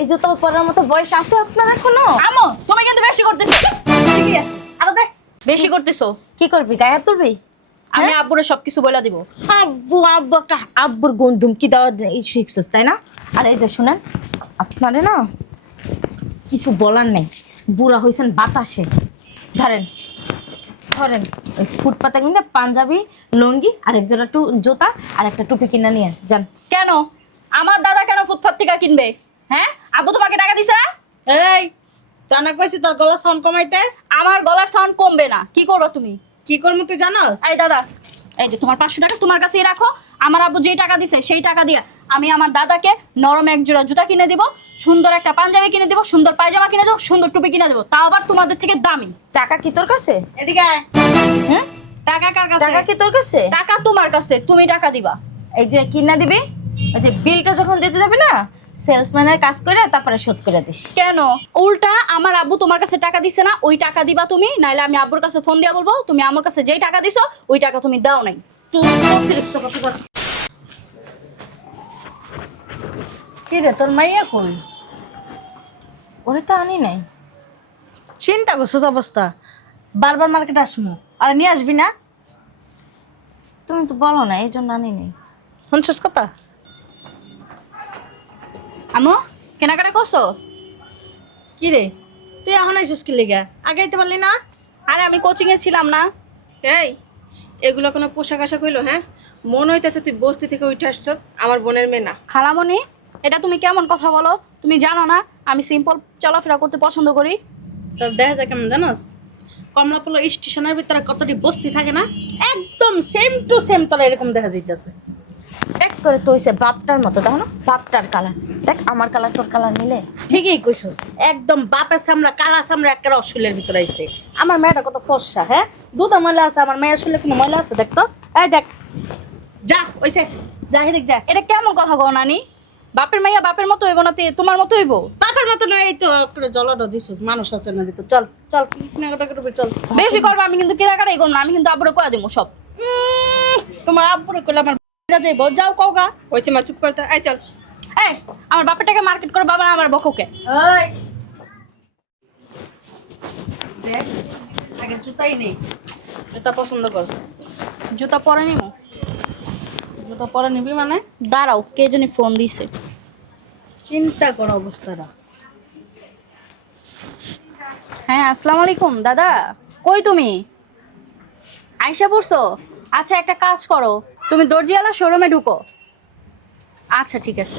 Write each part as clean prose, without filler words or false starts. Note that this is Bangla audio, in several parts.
এই জুতো পরার মতো বয়স আছে আপনার এখনো? আমো তুমি কিন্তু বেশি করতেছো। আরে দেখ বেশি করতেছো। কি করবি, গায়ে হাত তুলবি? আমি আব্বুরে সবকিছু বলে দিব। আব্বু আব্বু একটা আব্বুর গন্ধুম কি দেওয়া শিখছিস তাই না? আর এই যে শুনেন, আপনারে না কিছু বলার নেই, বুড়া হয়েছেন বাতাসে। ধরেন ধরেন ওই ফুটপাতে কিনে পাঞ্জাবি লুঙ্গি আর এক জোড়া জুতা আর একটা টুপি কিনে নিয়ে যান। কেন আমার দাদা কেন ফুটপাত থেকে কিনবে? হ্যাঁ আব্বু তোমাকে টাকা দিছে না? এই জানা কইছি তোর গলা সাউন্ড কমাইতে। আমার গলার সাউন্ড কমবে না। কি করবে তুমি? কি করবো তুই জানোস? এই দাদা, এই যে তোমার 500 টাকা তোমার কাছেই রাখো। আমার আব্বু যেই টাকা দিছে সেই টাকা দিয়ে আমি আমার দাদাকে নরম এক জোড়া জুতা কিনে দিব, সুন্দর একটা পাঞ্জাবি কিনে দিব, সুন্দর পায়জামা কিনে দেবো, সুন্দর টুপি কিনে দেবো, তাও আবার তোমাদের থেকে দামি। টাকা কি তোর কাছে? এদিকে আয়। হ্যাঁ টাকা কার কাছে? টাকা কি তোর কাছে? টাকা তোমার কাছে, তুমি টাকা দিবা। এই যে কিনা দিবি, ওই যে বিলটা যখন দিতে যাবি না, সেলসম্যানের কাজ করে তারপরে শোধ করে দিস। কেন উল্টা আমার আব্বু তোমার কাছে টাকা দিছে না, ওই টাকা দিবা তুমি, নাইলে আমি আব্বুর কাছে ফোন দিয়া বলবো তুমি আমার কাছে যেই টাকা দিছো ওই টাকা তুমি দাও নাই। তুই অতিরিক্ত কথা বলছিস। কি রে তোর মাইয়া কই? ওরে তো আনি নাই। চিন্তা করছিস অবস্থা, বারবার মার্কেটে আসমু আর নিয়ে আসবি না? তুমি তো বলো না, এই জন্য আনি নাই। শুনছিস কথা? আমো কেনাকাটা করছো? কি রে তুই এখন আইসিস কি লেগা? আগে আইতে পারলি না? আরে আমি কোচিং এ ছিলাম না। এই এগুলো কোনো পোশাক আশাক হইলো? হ্যাঁ মনে হইতেছে তুই বস্তি থেকে উঠে আসছ, আমার বোনের মেয়ে না। খালামণি এটা তুমি কেমন কথা বলো? তুমি জানো না আমি সিম্পল চলাফেরা করতে পছন্দ করি। তোর দেখা যায় কেমন জানোস? কমলাপুর স্টেশনের ভিতরে কতটি বস্তি থাকে না, একদম সেম টু সেম তোর এরকম দেখা যাইতেছে। এক করে তো হইছে বাপটার মতো, দেখো না বাপটার কালার। দেখ আমার কালার তোর কালার মিলে। ঠিকই কইছস, একদম বাপের সামরা কালা সামরা একটা অশ্লীলের ভিতরে আইছে। আমার মেয়েটা কত ফর্সা, হ্যাঁ দুধ ময়লা আছে, আমার মেয়ের শুলে কোনো ময়লা আছে? দেখ তো, এই দেখ, যা ওইসে যা হেদিক যা। এটা কেমন কথা গো নানি? বাপের মাইয়া বাপের মতো হইব না তোমার মতো হইব? বাপের মতো নয়, এই তো করে জলটা দিছস, মানুষ আছে না ভিতর। চল চল কেনাকাটা করবি চল। বেশি করবো আমি কিন্তু কেনাকাটাই করবো না, আমি কিন্তু আব্বুরে কয়া দেবো সব। তোমার আব্বুরে কইলে আমার যাইব, যাও কওগা। ওই মা চুপ করতে, আয় চল। এই আমার বাপের টাকা মার্কেট করে বাবা আমার বককে। এই দেখ, আগে জুতাই নেই, জুতা পছন্দ কর। জুতা পরে নিমো। জুতা পরে নিবি মানে? দাঁড়াও কে জানি ফোন দিছে। চিন্তা কর অবস্থাটা। হ্যাঁ আসসালামু আলাইকুম দাদা, কই তুমি? আয়শা পড়ছো? আচ্ছা একটা কাজ করো, তুমি দর্জিওয়ালা শোরুমে ঢুকো। আচ্ছা ঠিক আছে।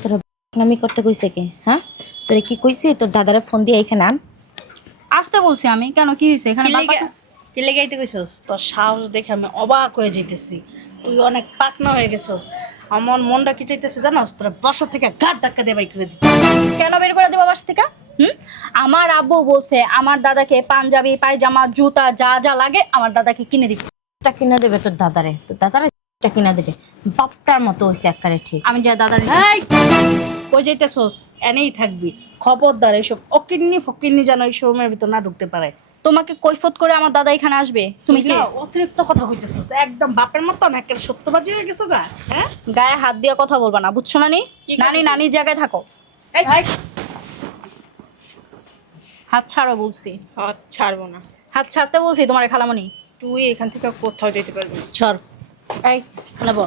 তোরা নামি করতে কইছে কে? হ্যাঁ তোরে কি কইছি তোর দাদারে ফোন দিয়ে এখানে আন? আসতে বলছি আমি, কেন কি হয়েছে এখানে? কি লেগে আইতে কইছস? তোর সাহস দেখে আমি অবাক হয়ে যাইতেছি। তুই অনেক পাকনা হয়ে গেছস। আমার মনটা কি চাইতেছে জানোস? তোর বাসা থেকে ঘাট ধাক্কা দিয়ে বাই করে দিতে। কেন বের করে দেবো বাসা থেকে? আমার আব্বু বলছে আমার দাদাকে পাঞ্জাবি পায়জামা জুতা যা যা লাগে আমার দাদাকে কিনে দিবে। টা কিনা দেবে তোর দাদারে, তোর দাদারে টা কিনা দেবে। বাপটার মতো হইছে একবারে ঠিক। আমি যা দাদার এই কই যাইতেছস? এনেই থাকবি, খবরদার এসব অকিন্নি ফকিন্নি যেন এই শোরুমের ভিতর না ঢুকতে পারে। তোমাকে কৈফত করে আমার দাদা এখানে আসবে? তুমি তুই কে? না অতিরিক্ত কথা কইতেছস, একদম বাপের মতন একের সত্যবাজি হয়ে গেছো গা। হ্যাঁ গায়ে হাত দিয়ে কথা বলবা না, বুঝছো নানি? কি নানি করবি? নানির জায়গায় থাকো। এই হাত ছাড়ো বলছি, হাত ছাড়বো না। হাত ছাড়তে বলছি তোমার খালামণি। তুই এখান থেকে কোথাও যেতে পারবি না। সর। এই নেব,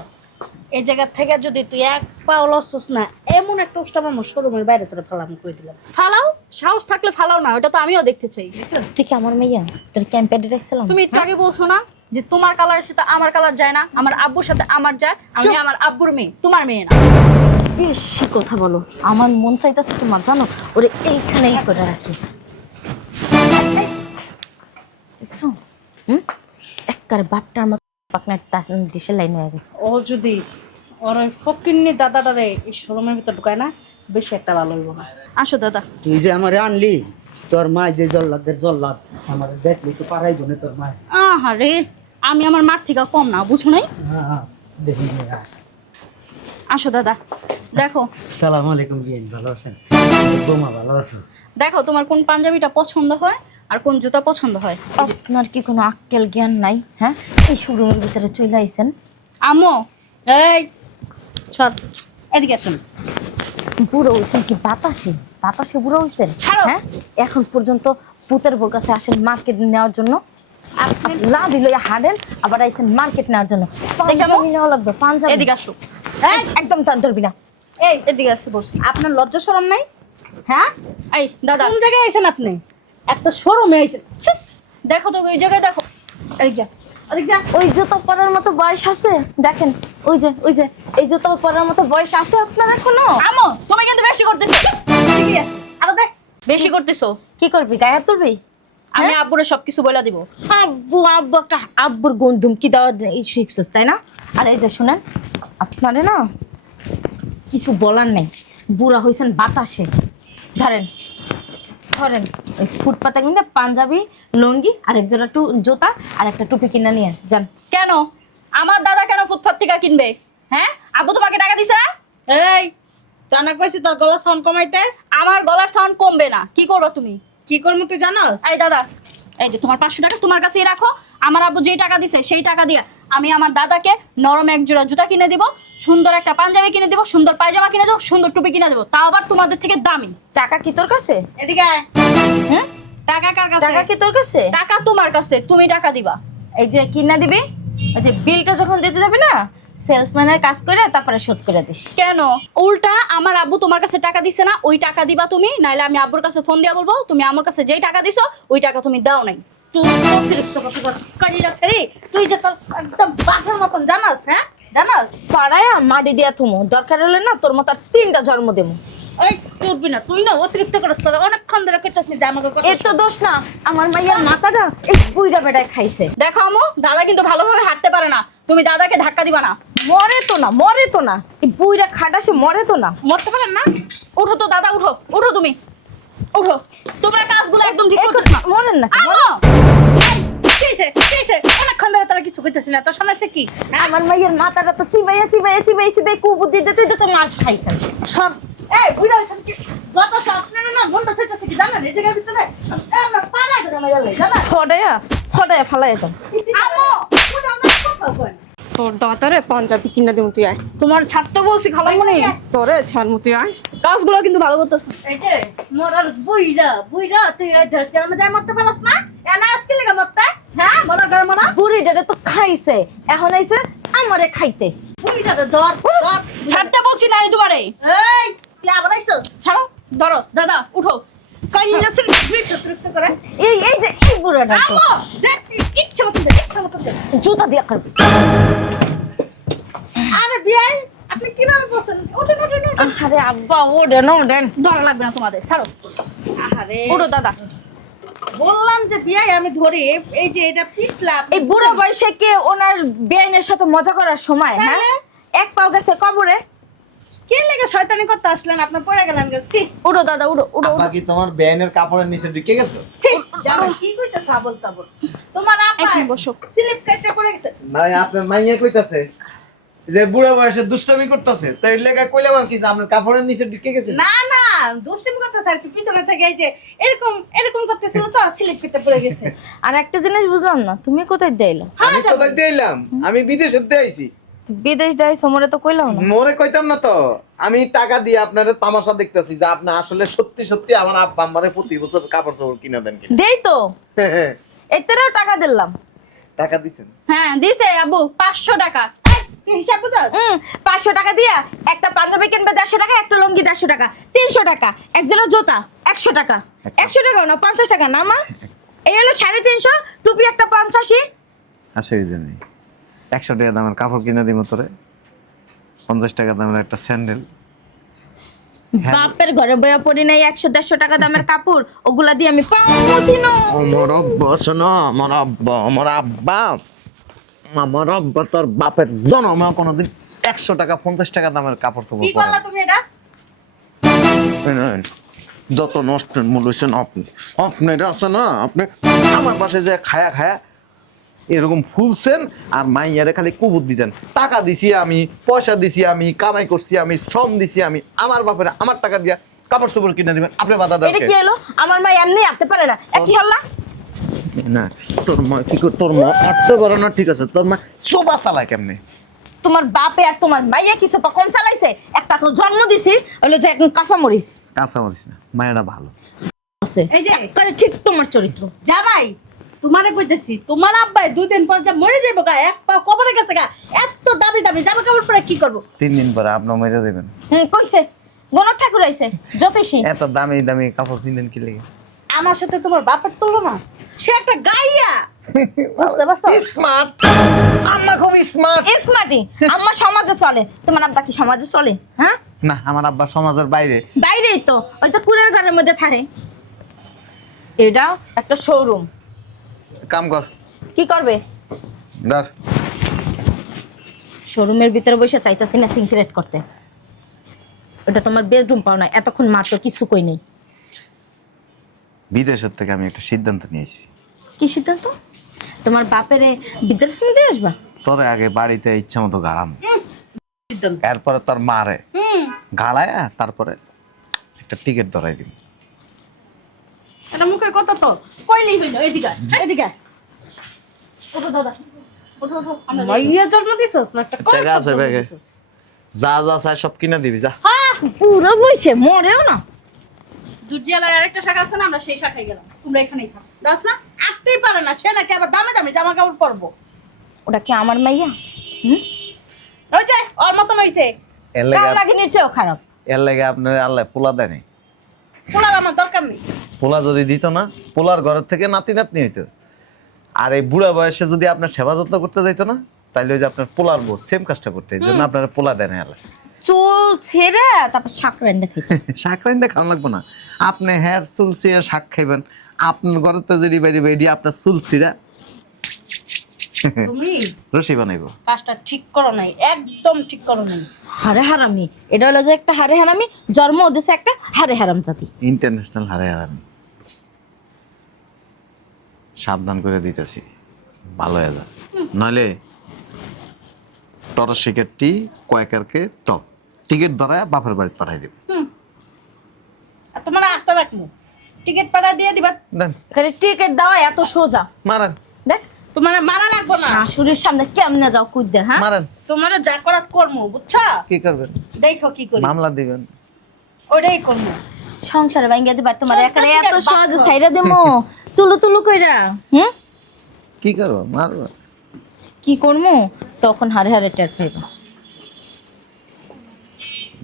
এই জায়গা থেকে যদি তুই এক পাও লসস না, এমন একটা উষ্টা আমার শোরুমের বাইরে তোরা ফেলাম কই দিলাম। ফালাও, সাহস থাকলে ফালাও না, ওটা তো আমিও দেখতে চাই। তুই কি আমার মেয়া? তোর ক্যাম্পেডে রাখছিলাম। তুমি একটু আগে বলছো না যে তোমার কালারের সাথে আমার কালার যায় না, আমার আব্বুর সাথে আমার যায়, আমি আমার আব্বুর মেয়ে, তোমার মেয়ে না। বেশি কথা বলো, আমার মন চাইতেছে তোমার জানো ওরে এইখানেই করে রাখি। দেখছো একবারে বাপটার মতো পাকনার ডিশের লাইন হয়ে গেছে। ও যদি ওর ওই ফকিন্নি দাদাটারে এই শোরুমের ভিতর ঢুকায় না, বেশি একটা ভালো হইব না। আসো দাদা। তুই যে আমার আনলি, তোর মা যে জল্লাদের জল্লাদ আমার দেখলি তো পারাই জন্য তোর মা। আহারে আমি আমার মার থেকে কম না, বুঝো নাই? হ্যাঁ দেখি। আসো দাদা দেখো। সালাম আলাইকুম বিয়েন, ভালো আছেন? বৌমা ভালো আছো? দেখো তোমার কোন পাঞ্জাবিটা পছন্দ হয় আর কোন জুতা পছন্দ হয়। আপনার কি কোনো আক্কেল জ্ঞান নাই? হ্যাঁ এই শোরুমের ভিতরে চলে আইছেন। আম্মু এই সর, এদিকে আসুন। বুড়ো হয়েছেন কি বাতাসে? বাতাসে বুড়ো হয়েছেন? ছাড়ো। হ্যাঁ, এখন পর্যন্ত পুতের বোর কাছে আসেন মার্কেট নেওয়ার জন্য, আপনি লাভ দিল হাঁটেন, আবার আইছেন মার্কেট নেওয়ার জন্য। দেখে আমো। পাঞ্জাবি নেওয়া লাগবে, পাঞ্জাবি। এদিকে আসো। এই, একদম তার ধরবি না। এই এদিকে আসতে বলছি। আপনার লজ্জা শরম নাই? হ্যাঁ, এই দাদা কোন জায়গায় আইছেন আপনি? একটা শোরুমে আইছেন। চুপ, দেখো তো ওই জায়গায় দেখো। এই যা, ওদিক যা। ওই জুতো পরার মতো বয়স আছে? দেখেন, ওই যে এই জুতো পরার মতো বয়স আছে আপনার এখনো? আমো তুমি কিন্তু বেশি করতেছো। এদিকে যা। আরো দেখ। বেশি করতেছো। কি করবি, গায়ে হাত তুলবি? আমি আব্বুরে সবকিছু বলে দিব। আব্বু একটা আব্বুর ধুমকি দেওয়া শিখছিস তাই না? আর এই যে শুনেন, আপনারে না কিছু বলার নাই, বুড়া হয়েছেন বাতাসে। ধরেন ওই ফুটপাতে কিন্তু পাঞ্জাবি, লুঙ্গি আর এক জোড়া জুতা আর একটা টুপি কিনা নিয়ে যান। কেন আমার দাদা কেন ফুটপাত থেকে কিনবে? হ্যাঁ, আব্বু তোমাকে টাকা দিছে না? এই, টানা কইছি তোর গলা সাউন্ড কমাইতে। আমার গলার সাউন্ড কমবে না। কি করবে তুমি? কি করবো তুই জানোস? এই দাদা, এই যে তোমার 500 টাকা তোমার কাছেই রাখো। আমার আব্বু যেই টাকা দিছে সেই টাকা দিয়ে আমি আমার দাদাকে নরম এক জোড়া জুতা কিনে দিব, সুন্দর একটা পাঞ্জাবি কিনে দিব, সুন্দর পায়জামা কিনে দেবো, সুন্দর টুপি কিনে দেবো, তাও আবার তোমাদের থেকে দামি। টাকা কি তোর কাছে? এদিকে আয়। হুম, টাকা কার কাছে? টাকা কি তোর কাছে? টাকা তোমার কাছে, তুমি টাকা দিবা। এই যে কিনা দিবি, ওই যে বিলটা যখন দিতে যাবে না, সেলসম্যানের কাজ করে তারপরে শোধ করে দিস। কেন উল্টা আমার আব্বু তোমার কাছে টাকা দিছে না, ওই টাকা দিবা তুমি, নাইলে আমি আব্বুর কাছে ফোন দিয়া বলবো তুমি আমার কাছে যেই টাকা দিছো ওই টাকা তুমি দাও নাই। তুই অতিরিক্ত কথা বলছিস। কালিরা ছেড়ে তুই যে তোর একদম বাঘের মতন জানাস, হ্যাঁ জানাস? পাড়ায় মাটি দিয়া থুমো, দরকার হলে না তোর মতো আর 3টা জন্ম দেবো। ওই তুই না, তুই না অতিরিক্ত করিস। তোর অনেকক্ষণ ধরে কইতাছিস যে আমাকে কথা এর তো দোষ না, আমার মাইয়ার মাথাটা এই বুইড়া বেটায় খাইছে। দেখো আমো, দাদা কিন্তু ভালোভাবে হাঁটতে পারে না, তুমি দাদাকে ধাক্কা দিবা না। মরে তো না, এই বুইড়া খাটাসে মরে তো না। মরতে পারেন না? উঠো তো দাদা, উঠো উঠো, তুমি উঠো। তোমরা কাজগুলো একদম ঠিক করতেছ না। মরেন না। আমো, কি হইছে? কি হইছে? অনেকক্ষণ ধরে তোরা কিছু কইতাছিস না। তোর সমস্যা কি? হ্যাঁ? আমার মাইয়ার মাথাটা তো চিবাইয়া কুবুদ্ধি দিতে দিতে তো মাছ খাইছেন। সব এই বুইড়া হইছেন কি? গত স্বপ্নে না মনটা চাইতাছে কি জানেন? এই জায়গার ভিতরে আমরা পালাই ধরে মাইরা লই, জানেন? ছড়াইয়া ফালাই দাও। আমো, ওটা আমরা কথা কই। তোর দাদারে পাঞ্জাবি কিনে দিব, তুই আয়। তোমার ছাড়তে বলছি খালামণি, তোরে ছাড়মু, তুই আয়। কাজগুলো কিন্তু ভালো করতেছ। এই যে মরার বুইড়া তুই এই দেশ গ্রামে যাই মরতে পারস না? এনা আজকে লাগা মরতে? হ্যাঁ, মরা ঘরে মরা। বুড়িটারে তো খাইছে, এখন আইছে আমারে খাইতে। বুইড়া ধর ধর। ছাড়তে বলছি না আমি তোমারে। এই, তুই আবার আইছস? ছাড়ো, ধরো দাদা, উঠো। কাইয়া সে বিরক্ত করে। এই যে এই বুড়াটা তো আমো, দেখ ইচ্ছা মতো দে, ইচ্ছা মতো দে। জুতা দিয়া করবি। আরে বিয়াই, আপনি কিভাবে বসেন? ওঠেন ওঠেন ওঠেন। আরে আব্বা ওডেন। ধরা লাগবে না তোমাদের, ছাড়ো। আরে উঠো দাদা। বললাম যে বিয়াই আমি ধরে, এই যে এটা পিছলা। এই বুড়ো বয়সে কে ওনার বেআইনের সাথে মজা করার সময়? হ্যাঁ, হ্যাঁ। এক পাও গেছে কবরে। কে লেগে শয়তানি করতে আসলেন? আপনি পড়ে গেলেন গো। সি উঠো দাদা, উঠো উঠো। আপা কি তোমার ব্যানের কাপড়ের নিচে ঢুকে গেছে? সি জানো কি কইতাছ আবল তাবল? তোমার আপা এখানে বসো। স্লিপ কেটে পড়ে গেছে। ভাই আপনার মাইয়া কইতাছে যে বুড়া বয়সে দুষ্টামি করতেছে, তাই লেগা কইলাম আর কি যে আপনার কাপড়ের নিচে ঢুকে গেছে। না না, দুষ্টিমি করতেছে আর কি, পিছনে থেকে এই যে এরকম এরকম করতেছিল তো স্লিপ কেটে পড়ে গেছে। আর একটা জিনিস বুঝলাম না, তুমি কোথায় দেইলো? আমি কোথায় দিলাম? আমি বিদেশে দিয়েছি। বিদেশ দেয় সমরে তো কইলাও না। মোরে কইতাম না তো। আমি টাকা দিয়ে আপনারে তামাশা দেখতেছি যে আপনি আসলে সত্যি সত্যি আমার আব্বা আমারে প্রতি বছর কাপড় চোপড় কিনে দেন কিনা। দেই তো, এটারও টাকা দিলাম। টাকা দিছেন? হ্যাঁ দিছে আব্বু 500 টাকা। কি হিসাব বুঝাস? 500 টাকা দিয়া একটা পাঞ্জাবি কিনবে 150 টাকা, একটা লুঙ্গি 150 টাকা, 300 টাকা, একজোড়া জুতা 100 টাকা। 100 টাকাও না, 50 টাকা না মা? এই হলো 350, টুপি একটা 85। আসেই জানি 100 টাকা দামের কাপড় কিনে দিব তোরে, 50 টাকা দামের একটা স্যান্ডেল। বাপের ঘরে বয়া পড়ি নাই 100-150 টাকা দামের কাপড়, ওগুলা দিয়ে আমি পাউছি না। আমার আব্বা শোনো, আমার আব্বা তোর বাপের জন্মে কোনোদিন 100 টাকা 50 টাকা দামের কাপড় চোপড় কি পরে করলা তুমি এটা? যত নষ্টের মূল হচ্ছেন আপনি আছে না, আপনি আমার পাশে যে খায়া খায়া এরকম ফুলছেন আর মাইয়ারে খালি কুবুদ দিতেন। টাকা দিছি আমি, পয়সা দিছি আমি, কামাই করছি আমি, শ্রম দিছি আমি, আমার বাপের আমার টাকা দিয়া কাপড় চোপড় কিনে দিবেন আপনি বাধা দেন এটা কি হলো? আমার মা এমনি আটতে পারে না, কি হল্লা? না? তোর মা কি করে? তোর মা আটতে পারে না ঠিক আছে, তোর মা সোফা চালায় কেমনে? তোমার বাপে আর তোমার মাইয়া কিছু পা কম চালাইছে, একটা তো জন্ম দিছি হলো যে এখন কাঁচামরিচ কাঁচা মরিস না, মায়েরা ভালো। আছে। এই যে একবারে ঠিক তোমার চরিত্র। জামাই তোমারে কইতেছি, তোমার আব্বাই 2 দিন পর যা মরে যাইবো গা, এক পা কবরে গেছে গা, এত দামি দামি জামা কাপড় পরে কি করবো? 3 দিন পরে আপনার মেরে দেবেন। কইছে গণক ঠাকুর আইছে জ্যোতিষী। এত দামি দামি কাপড় কিনেন কি লেগে? আমার সাথে তোমার বাপের তুলনা, সে একটা গাইয়া। বুঝতে পারছো? স্মার্ট, আম্মা খুব স্মার্ট। স্মার্টি আম্মা সমাজে চলে, তোমার আব্বা কি সমাজে চলে? হ্যাঁ, না, আমার আব্বা সমাজের বাইরে। বাইরেই তো, ওই তো কুড়ের ঘরের মধ্যে থাকে। এটা একটা শোরুম। কাম কর, কি করবে? ধর। শোরুমের ভিতরে বসে চাইতাছি না সিনক্রেট করতে। ওটা তোমার বেডরুম পাও না, এতক্ষণ মাত্র কিছু কই নেই। বিদেশের থেকে আমি একটা সিদ্ধান্ত নিয়েছি। কি সিদ্ধান্ত? তোমার বাপেরে বিদেশ নিয়ে আসবা? তোরে আগে বাড়িতে ইচ্ছা মতো গাড়াম, এরপরে তোর মারে গাড়ায়, তারপরে একটা টিকিট ধরাই দিবি। এটা মুখের কথা তো কইলেই হইলো। এদিকে এদিকে ওঠো দাদা, ওঠো ওঠো, আমরা যাই। মাইয়া জন্ম দিছস না একটা কথা টাকা আছে ব্যাগে, যা যা চাই সব কিনে দিবি, যা। পুরো বইছে, মরেও না। দুধ জেলার আরেকটা শাখা আছে না, আমরা সেই শাখায় গেলাম, তোমরা এখানেই থাকো। দাস না আটতেই পারে না, সে নাকি আবার দামি দামি জামা কাপড় পরবো। ওটা কি আমার মাইয়া? ওই যে ওর মতন হইছে। এর কার লেগে লাগে নিচেও খারাপ। এর লেগে আপনার আল্লাহ পোলা দেয় নাই। পোলার আমার দরকার নেই। পোলা যদি দিত না, পোলার ঘরের থেকে নাতি নাতনি হইতো। আর এই বুড়া বয়সে যদি আপনার সেবা যত্ন করতে যাইতো না, তাইলে ওই যে আপনার পোলার বউ সেম কাজটা করতে, এই জন্য আপনার পোলা দেয় নাই আল্লাহ। চুল ছেড়ে তারপর শাকরেন দেখাই। শাক রাইন্দা খাওয়া লাগবো না, আপনি হ্যার চুল ছিঁড়া শাক খাইবেন। আপনার ঘরের তো যদি বাইরে বাইরে আপনার চুল ছিঁড়া তুমি রসি বানাইবো। কাজটা ঠিক করো নাই, একদম ঠিক করো নাই। হারে হারামি, এটা হলো যে একটা হারে হারামি, জন্ম দিছে একটা হারে হারাম জাতি। ইন্টারন্যাশনাল হারে হারামি। সাবধান করে দিতেছি, ভালো হয়ে যা, নইলে টর শিকারটি কয়েকারকে টপ টিকিট ধরায় বাপের বাড়ি পাঠাই দেব। আর তোমার আস্থা রাখবো, টিকিট পাঠা দিয়ে দিবা। দেন, এখানে টিকিট দেওয়া এত সোজা? মারেন দেখ তোমার মারা লাগবো না, শাশুড়ির সামনে কেমনে যাও কুদ্দে। হ্যাঁ, মারেন। তোমার যা করার করবো, বুঝছো? কি করবেন? দেখো কি করি, মামলা দিবেন। ওটাই করবো। সংসারে ভাঙ্গিয়া দিবার তোমার চোদ্দ একারে শিকের এত সহজে বাক্য। ছাইরা দেমো? তুলু তুলু কইরা কি করবো? মারবো। কি করমু? তখন হারে হারে টের পাইবো।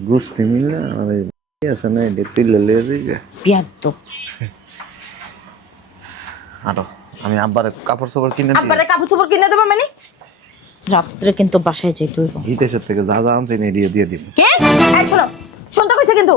গুষ্টি মিললে আমার এই আছে না, দেখতে লেলে দিকে বিয়াদ্দ। আরো আমি আব্বারে কাপড় চোপড় কিনে দিই। আব্বারে কাপড় চোপড় কিনে দেবো মানে? রাত্রে কিন্তু বাসায় যাইতে হইব। বিদেশের থেকে যা যা আনছি এড়িয়ে দিয়ে দিব। কে? এই শোনো, শুনতে কইছে কিন্তু।